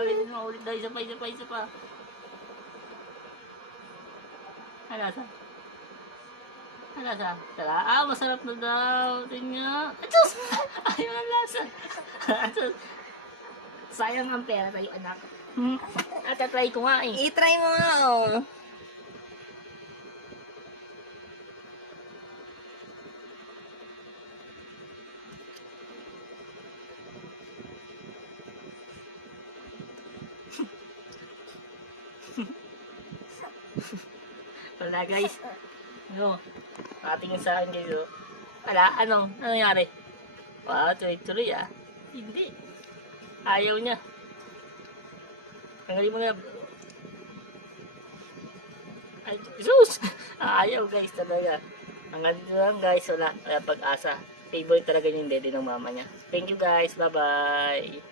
Ulit daw. Isa pa. Halasa. Masarap na daw. Tingnan. Atos! Ayaw ang lasa. Atos. Sayang ang pera tayo, anak. Try ko nga eh. I-try mo nga, oh. Wala guys. Nakatingin sa akin guys. Wala, anong nangyari? Wow, tuloy ah. Hindi. Ayaw niya. Tanggalin mo na. Ay, Jesus! Ayaw guys talaga. Hanggang dito lang guys. Wala pag-asa. Favorite talaga yung dede ng mama niya. Thank you guys. Bye-bye.